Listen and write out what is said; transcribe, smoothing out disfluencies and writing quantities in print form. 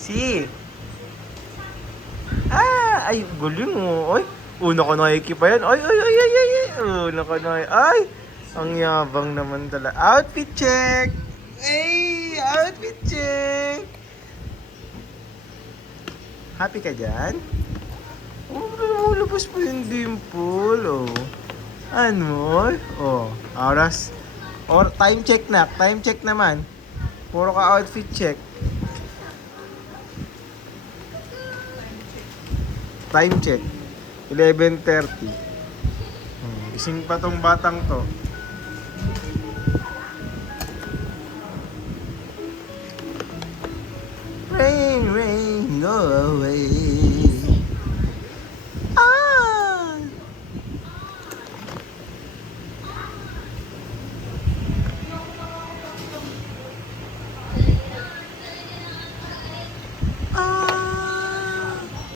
Si. Ay, galing mo. Ay, una ka Nike pa yan. Ay, ay, ay, ay, ay, ay. Una ka Nike. Ay, ang yabang naman talaga. Outfit check. Ay, outfit check. Happy ka dyan? Oh, lumulubos pa yung dimple, oh. Ano? Oh, oras. Or time check na. Time check naman. Puro ka outfit check. Time check. 11:30. Gising pa tong batang to. Rain, rain, go away.